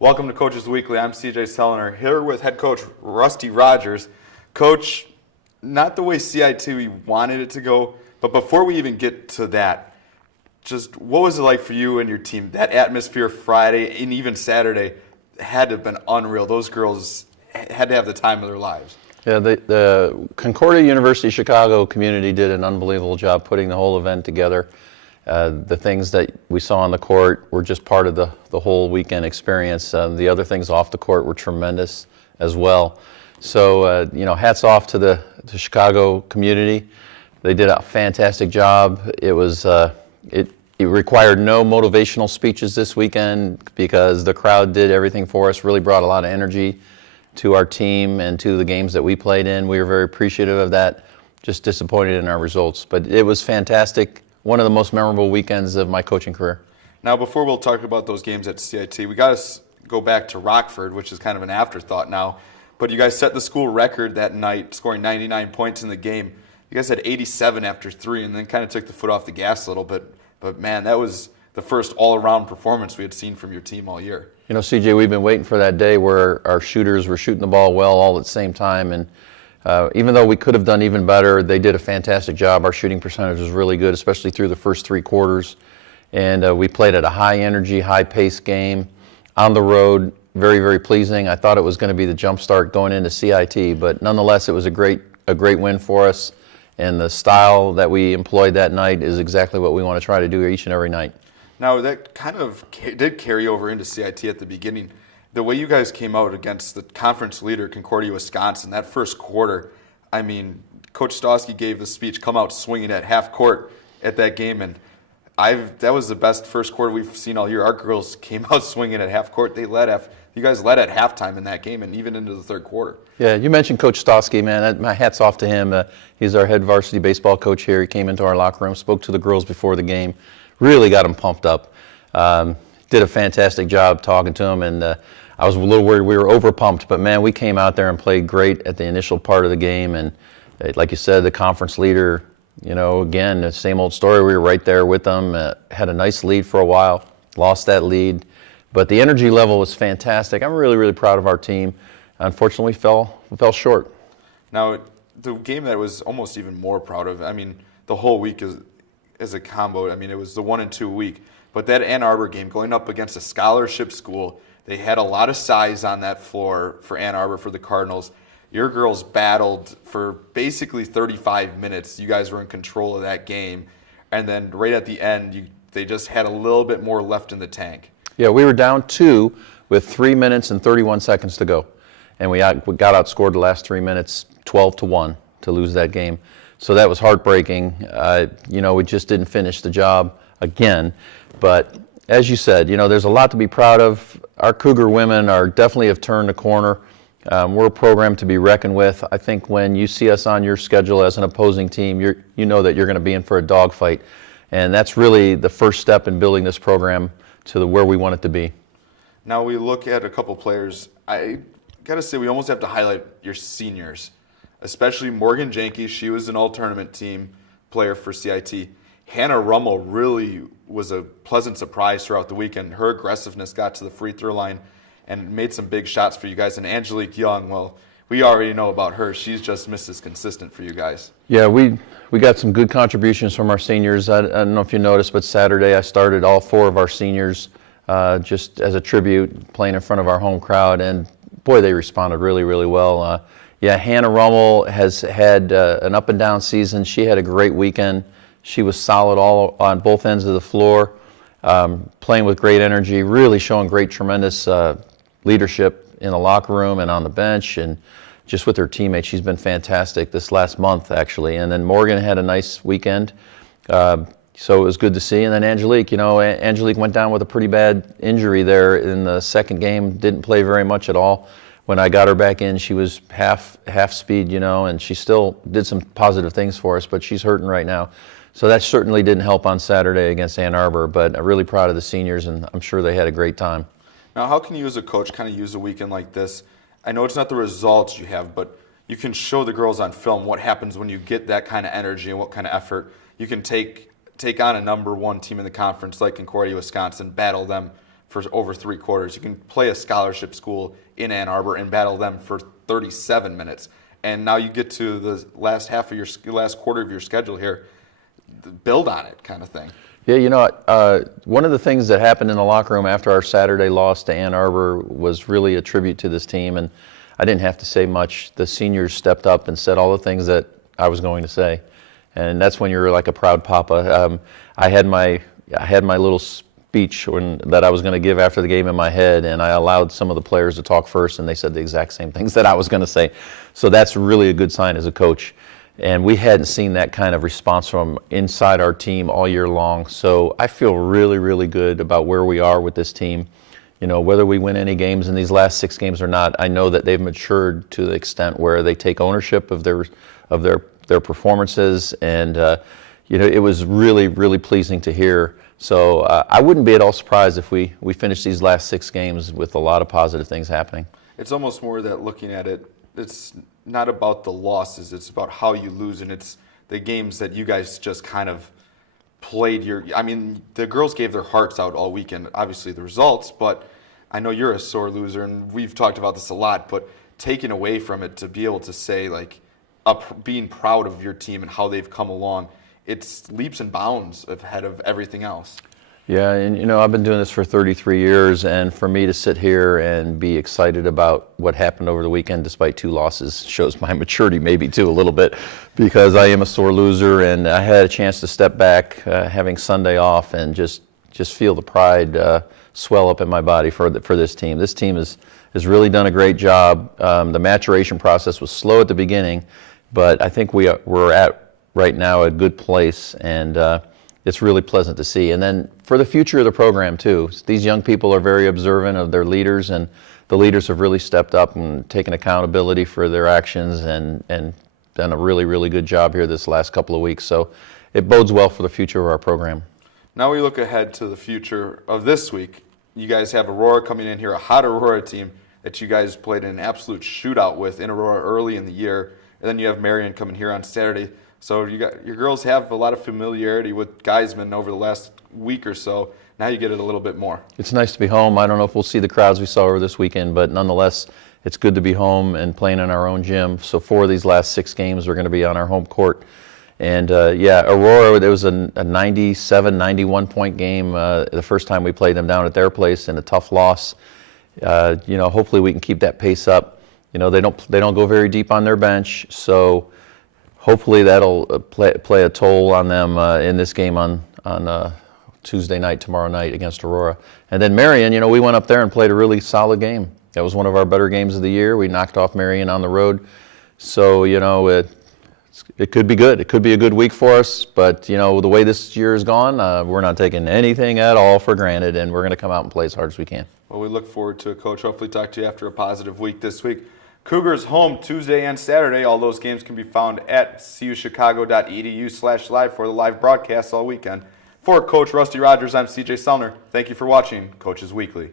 Welcome to Coaches Weekly. I'm CJ Selener here with head coach Rusty Rogers. Coach, not the way CIT wanted it to go, but before we even get to that, just what was it like for you and your team? That atmosphere Friday and even Saturday had to have been unreal. Those girls had to have the time of their lives. Yeah, the Concordia University Chicago community did an unbelievable job putting the whole event together. The things that we saw on the court were just part of the whole weekend experience. The other things off the court were tremendous as well. So, hats off to the Chicago community. They did a fantastic job. It was it required no motivational speeches this weekend because the crowd did everything for us, really brought a lot of energy to our team and to the games that we played in. We were very appreciative of that, just disappointed in our results. But it was fantastic. One of the most memorable weekends of my coaching career. Now, before we'll talk about those games at CIT, we got to go back to Rockford, which is kind of an afterthought now. But you guys set the school record that night, scoring 99 points in the game. You guys had 87 after 3 and then kind of took the foot off the gas a little bit. But, man, that was the first all-around performance we had seen from your team all year. You know, CJ, we've been waiting for that day where our shooters were shooting the ball well all at the same time. And even though we could have done even better, they did a fantastic job. Our shooting percentage was really good, especially through the first 3 quarters. And we played at a high-energy, high-paced game on the road. Very, very pleasing. I thought it was going to be the jump start going into CIT, but nonetheless, it was a great win for us. And the style that we employed that night is exactly what we want to try to do each and every night. Now, that kind of did carry over into CIT at the beginning. The way you guys came out against the conference leader, Concordia, Wisconsin, that first quarter, I mean, Coach Stosky gave the speech, come out swinging at half court at that game, and that was the best first quarter we've seen all year. Our girls came out swinging at half court. You guys led at halftime in that game and even into the third quarter. Yeah, you mentioned Coach Stosky, man. My hat's off to him. He's our head varsity baseball coach here. He came into our locker room, spoke to the girls before the game, really got them pumped up. Did a fantastic job talking to them, and I was a little worried we were over-pumped, but, man, we came out there and played great at the initial part of the game, and like you said, the conference leader, again, the same old story. We were right there with them, had a nice lead for a while, lost that lead, but the energy level was fantastic. I'm really, really proud of our team. Unfortunately, we fell short. Now, the game that I was almost even more proud of, I mean, the whole week as a combo, I mean, it was the 1-2 week, but that Ann Arbor game going up against a scholarship school, they had a lot of size on that floor for Ann Arbor, for the Cardinals. Your girls battled for basically 35 minutes. You guys were in control of that game. And then right at the end, they just had a little bit more left in the tank. Yeah, we were down 2 with 3 minutes and 31 seconds to go. And we got outscored the last 3 minutes 12-1 to lose that game. So that was heartbreaking. We just didn't finish the job again. But as you said, there's a lot to be proud of. Our Cougar women definitely have turned a corner. We're a program to be reckoned with. I think when you see us on your schedule as an opposing team, you know that you're going to be in for a dogfight. And that's really the first step in building this program to where we want it to be. Now we look at a couple players. I got to say we almost have to highlight your seniors, especially Morgan Janke. She was an all-tournament team player for CIT. Hannah Rummel really was a pleasant surprise throughout the weekend. Her aggressiveness got to the free throw line and made some big shots for you guys. And Angelique Young, well, we already know about her. She's just Mrs. Consistent for you guys. Yeah, we got some good contributions from our seniors. I don't know if you noticed, but Saturday I started all 4 of our seniors just as a tribute, playing in front of our home crowd. And, boy, they responded really, really well. Hannah Rummel has had an up-and-down season. She had a great weekend. She was solid all on both ends of the floor, playing with great energy, really showing tremendous leadership in the locker room and on the bench and just with her teammates. She's been fantastic this last month, actually. And then Morgan had a nice weekend, so it was good to see. And then Angelique, Angelique went down with a pretty bad injury there in the second game, didn't play very much at all. When I got her back in, she was half speed, and she still did some positive things for us, but she's hurting right now. So that certainly didn't help on Saturday against Ann Arbor, but I'm really proud of the seniors, and I'm sure they had a great time. Now, how can you as a coach kind of use a weekend like this? I know it's not the results you have, but you can show the girls on film what happens when you get that kind of energy and what kind of effort. You can take on a number 1 team in the conference like Concordia, Wisconsin, battle them for over 3 quarters. You can play a scholarship school in Ann Arbor and battle them for 37 minutes. And now you get to the last quarter of your schedule here, build on it kind of thing. Yeah, one of the things that happened in the locker room after our Saturday loss to Ann Arbor was really a tribute to this team, and I didn't have to say much. The seniors stepped up and said all the things that I was going to say, and that's when you're like a proud papa. I had my little speech that I was going to give after the game in my head, and I allowed some of the players to talk first, and they said the exact same things that I was going to say. So that's really a good sign as a coach. And we hadn't seen that kind of response from inside our team all year long. So I feel really, really good about where we are with this team. Whether we win any games in these last 6 games or not, I know that they've matured to the extent where they take ownership of their performances. And it was really, really pleasing to hear. So I wouldn't be at all surprised if we finish these last 6 games with a lot of positive things happening. It's almost more that looking at it, it's not about the losses, it's about how you lose, and it's the games that you guys just kind of played the girls gave their hearts out all weekend, obviously the results, but I know you're a sore loser, and we've talked about this a lot, but taking away from it to be able to say, like, being proud of your team and how they've come along, it's leaps and bounds ahead of everything else. Yeah, and I've been doing this for 33 years, and for me to sit here and be excited about what happened over the weekend despite 2 losses shows my maturity maybe too a little bit, because I am a sore loser, and I had a chance to step back having Sunday off and just feel the pride swell up in my body for this team. This team has really done a great job. The maturation process was slow at the beginning, but I think we're at right now a good place, and it's really pleasant to see. And then for the future of the program too, these young people are very observant of their leaders, and the leaders have really stepped up and taken accountability for their actions and done a really, really good job here this last couple of weeks. So it bodes well for the future of our program. Now we look ahead to the future of this week. You guys have Aurora coming in here, a hot Aurora team that you guys played in an absolute shootout with in Aurora early in the year. And then you have Marion coming here on Saturday. So your girls have a lot of familiarity with Geisman over the last week or so. Now you get it a little bit more. It's nice to be home. I don't know if we'll see the crowds we saw over this weekend, but nonetheless, it's good to be home and playing in our own gym. So 4 of these last 6 games, we're going to be on our home court. And Aurora, there was a 97, 91 point game the first time we played them down at their place, and a tough loss. Hopefully we can keep that pace up. They don't go very deep on their bench, so hopefully that'll play a toll on them in this game on Tuesday night, tomorrow night against Aurora. And then Marion, we went up there and played a really solid game. That was one of our better games of the year. We knocked off Marion on the road. So, it could be good. It could be a good week for us. But, the way this year has gone, we're not taking anything at all for granted, and we're going to come out and play as hard as we can. Well, we look forward to it, Coach. Hopefully talk to you after a positive week this week. Cougars home Tuesday and Saturday. All those games can be found at cuchicago.edu/live for the live broadcasts all weekend. For Coach Rusty Rogers, I'm CJ Sumner. Thank you for watching Coaches Weekly.